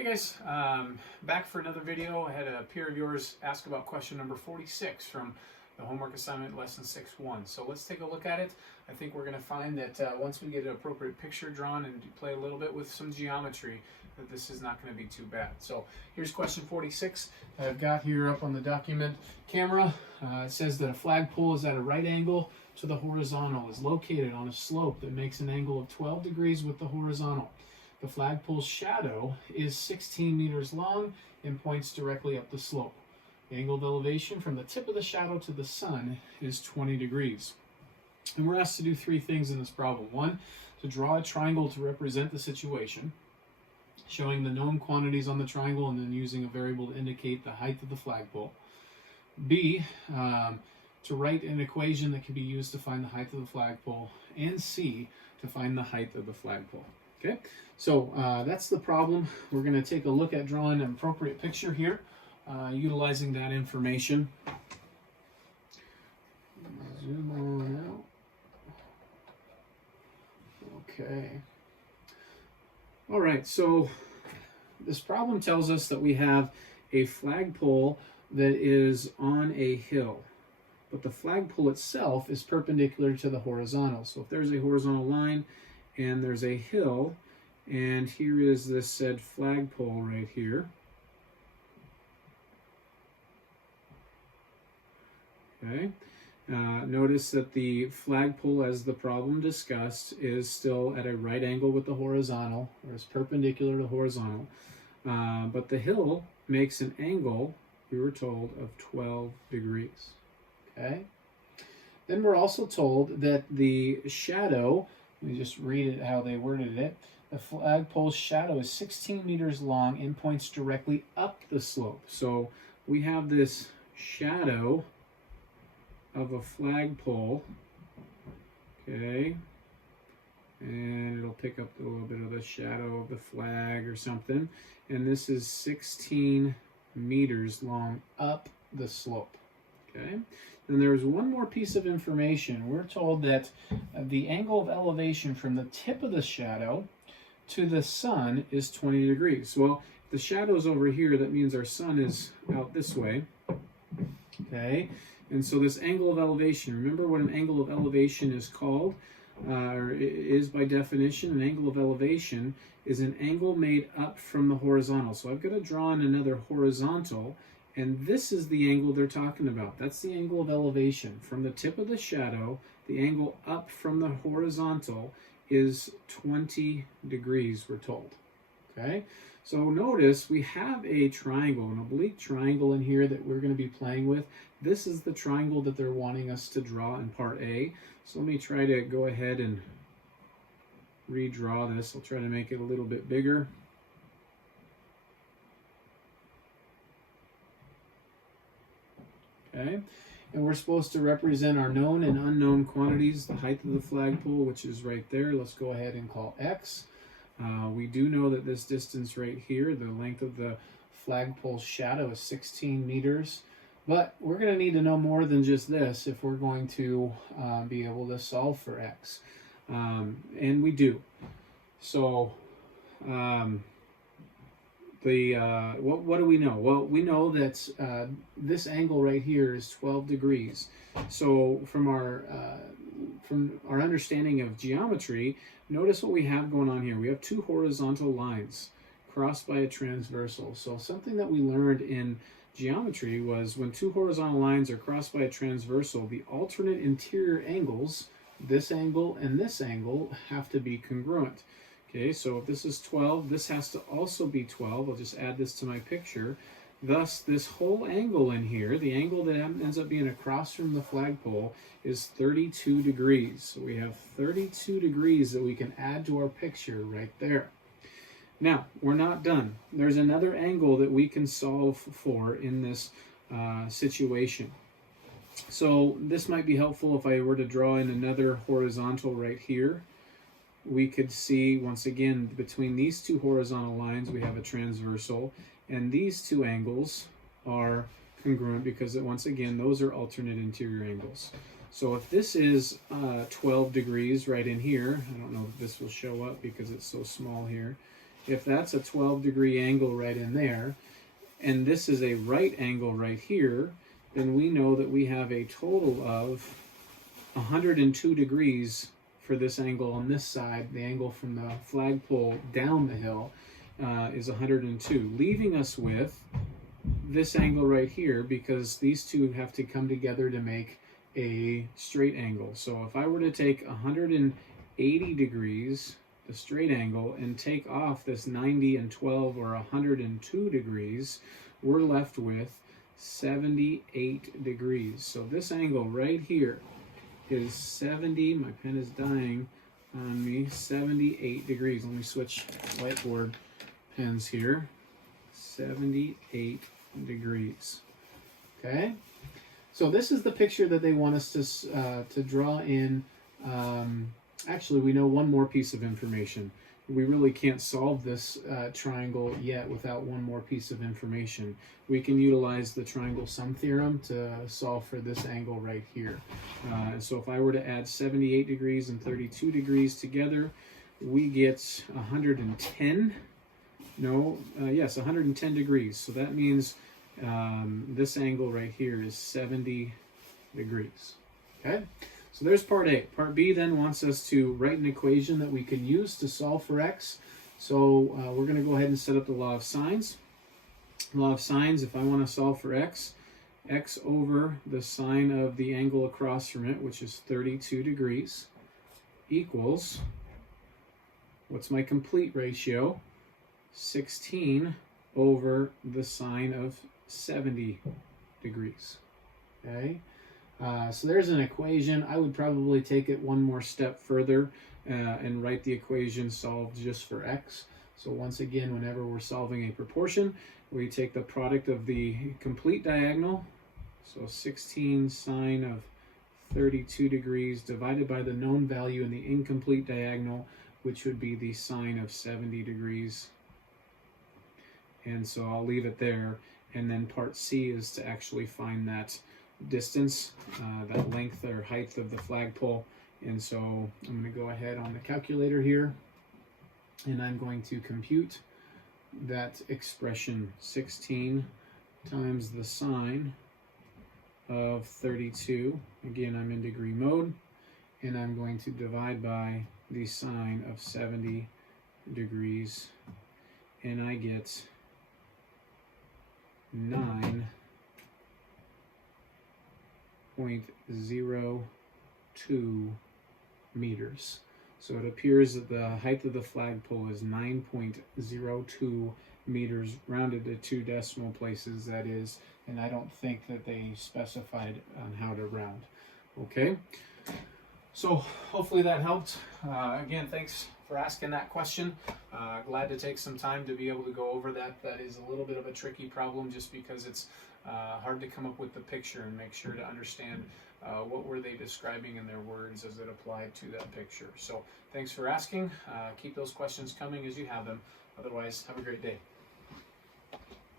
Hey guys, back for another video. I had a peer of yours ask about question number 46 from the homework assignment lesson 6.1. So let's take a look at it. I think we're going to find that once we get an appropriate picture drawn and play a little bit with some geometry, that this is not going to be too bad. So here's question 46 that I've got here up on the document camera. It says that a flagpole is at a right angle to the horizontal, is located on a slope that makes an angle of 12 degrees with the horizontal. The flagpole's shadow is 16 meters long and points directly up the slope. The angle of elevation from the tip of the shadow to the sun is 20 degrees. And we're asked to do three things in this problem. One, to draw a triangle to represent the situation, showing the known quantities on the triangle and then using a variable to indicate the height of the flagpole. B, to write an equation that can be used to find the height of the flagpole. And C, to find the height of the flagpole. Okay, so that's the problem. We're going to take a look at drawing an appropriate picture here, utilizing that information. Zoom on out. Okay. All right, so this problem tells us that we have a flagpole that is on a hill, but the flagpole itself is perpendicular to the horizontal. So if there's a horizontal line, and there's a hill, and here is this said flagpole right here. Okay, notice that the flagpole, as the problem discussed, is still at a right angle with the horizontal, or is perpendicular to the horizontal, but the hill makes an angle, we were told, of 12 degrees. Okay, then we're also told that the shadow, let me just read it how they worded it. The flagpole's shadow is 16 meters long and points directly up the slope. So we have this shadow of a flagpole, okay, and it'll pick up a little bit of the shadow of the flag or something. And this is 16 meters long up the slope, okay. And there's one more piece of information. We're told that the angle of elevation from the tip of the shadow to the sun is 20 degrees. Well, if the shadow's over here, that means our sun is out this way. Okay, and so this angle of elevation, remember what an angle of elevation is called, or is by definition. An angle of elevation is an angle made up from the horizontal. So I've got to draw in another horizontal. And this is the angle they're talking about. That's the angle of elevation. From the tip of the shadow, the angle up from the horizontal is 20 degrees, we're told. Okay? So notice we have a triangle, an oblique triangle in here that we're going to be playing with. This is the triangle that they're wanting us to draw in part A. So let me try to go ahead and redraw this. I'll try to make it a little bit bigger. Okay, and we're supposed to represent our known and unknown quantities, the height of the flagpole, which is right there. Let's go ahead and call X. We do know that this distance right here, the length of the flagpole's shadow is 16 meters, but we're going to need to know more than just this if we're going to be able to solve for X. And we do. So, what do we know? Well, we know that this angle right here is 12 degrees. So from our understanding of geometry, notice what we have going on here. We have two horizontal lines crossed by a transversal. So something that we learned in geometry was when two horizontal lines are crossed by a transversal, the alternate interior angles, this angle and this angle, have to be congruent. Okay, so if this is 12, this has to also be 12. I'll just add this to my picture. Thus, this whole angle in here, the angle that ends up being across from the flagpole, is 32 degrees. So we have 32 degrees that we can add to our picture right there. Now, we're not done. There's another angle that we can solve for in this situation. So this might be helpful if I were to draw in another horizontal right here. We could see, once again, between these two horizontal lines, we have a transversal, and these two angles are congruent because, once again, those are alternate interior angles. So if this is 12 degrees right in here, I don't know if this will show up because it's so small here, if that's a 12-degree angle right in there, and this is a right angle right here, then we know that we have a total of 102 degrees for this angle on this side. The angle from the flagpole down the hill is 102, leaving us with this angle right here, because these two have to come together to make a straight angle. So if I were to take 180 degrees, the straight angle, and take off this 90 and 12, or 102 degrees, we're left with 78 degrees. So this angle right here is 70, my pen is dying on me, 78 degrees. Let me switch whiteboard pens here. 78 degrees. Okay, so this is the picture that they want us to draw in. Actually, we know one more piece of information. We really can't solve this triangle yet without one more piece of information. We can utilize the triangle sum theorem to solve for this angle right here. So if I were to add 78 degrees and 32 degrees together, we get 110. Yes, 110 degrees. So that means this angle right here is 70 degrees. Okay, so there's part A. Part B then wants us to write an equation that we can use to solve for x. So we're going to go ahead and set up the law of sines. Law of sines, if I want to solve for x over the sine of the angle across from it, which is 32 degrees, equals, what's my complete ratio? 16 over the sine of 70 degrees. Okay, so there's an equation. I would probably take it one more step further and write the equation solved just for x. So once again, whenever we're solving a proportion, we take the product of the complete diagonal, so 16 sine of 32 degrees divided by the known value in the incomplete diagonal, which would be the sine of 70 degrees. And so I'll leave it there. And then part C is to actually find that distance, that length or height of the flagpole. And so I'm going to go ahead on the calculator here, and I'm going to compute that expression. 16 times the sine of 32. Again, I'm in degree mode. And I'm going to divide by the sine of 70 degrees. And I get 9.02 meters. So it appears that the height of the flagpole is 9.02 meters, rounded to 2 decimal places, that is, and I don't think that they specified on how to round. Okay, so hopefully that helped. Again, thanks for asking that question. Glad to take some time to be able to go over that. That is a little bit of a tricky problem, just because it's hard to come up with the picture and make sure to understand what were they describing in their words as it applied to that picture. So thanks for asking. Keep those questions coming as you have them. Otherwise, have a great day.